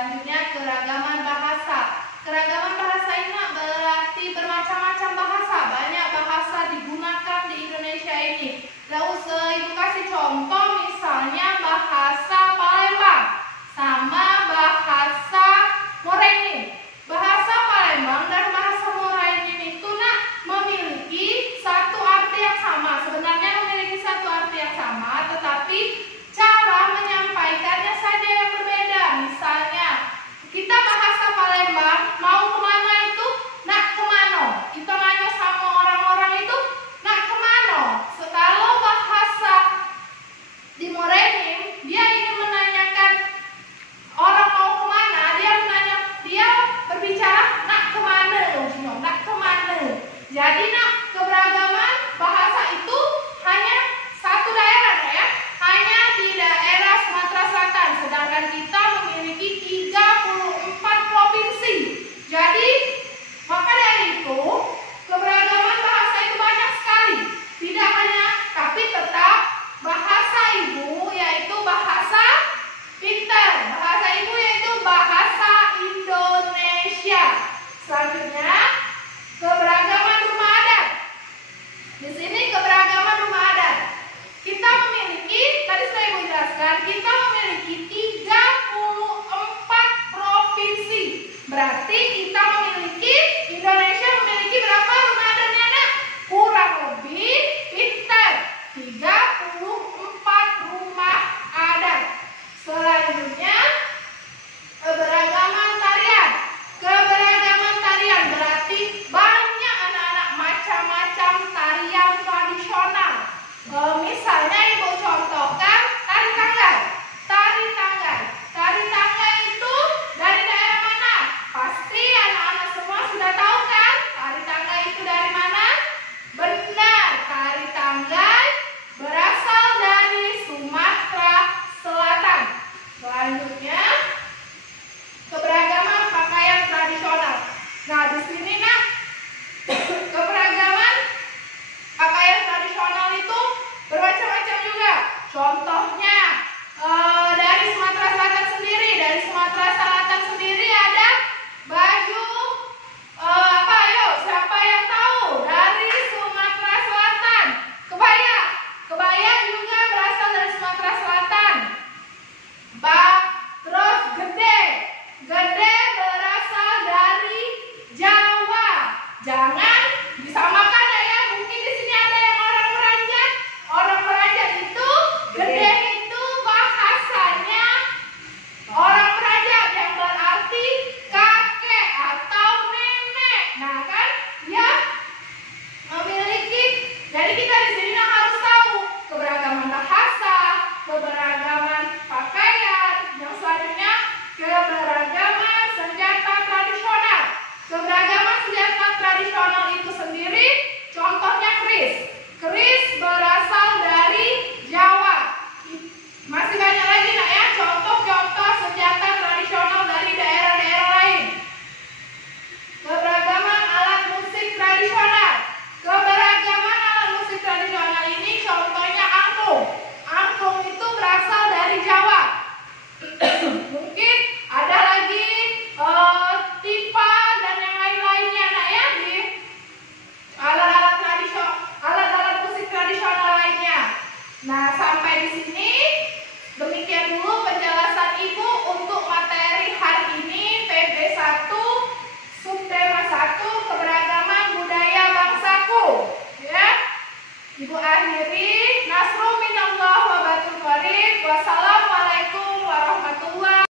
Selanjutnya keragaman bahasa. Keragaman bahasa ini berarti bermacam-macam bahasa. Banyak bahasa digunakan di Indonesia ini. Lalu Ibu kasih contoh, misalnya bahasa Palembang sama bahasa Morenin. Bahasa Palembang dan bahasa Morenin itu memiliki satu arti yang sama. Sebenarnya memiliki satu arti yang sama, tetapi cara menyampaikannya saja yang berbeda. Misalnya, kita bahasa Palembang mau kemana itu? Nak kemano. Kita nanya sama orang-orang itu, nak kemano. Kalau bahasa di Morenin, dia ingin menanyakan orang mau kemana, dia berbicara nak kemana, nak kemana. Jadi keberagaman bahasa itu hanya satu daerah ya, hanya di daerah Sumatera Selatan, sedangkan kita memiliki 34 provinsi. Jadi maka dari itu keberagaman bahasa itu banyak sekali. Tidak hanya, tapi tetap bahasa ibu yaitu bahasa pintar. Bahasa ibu yaitu bahasa Indonesia. Selanjutnya keberagaman rumah adat. Di sini keberagaman rumah adat. Kita memiliki, tadi saya Ibu jelaskan, kita memiliki 34 provinsi. Berarti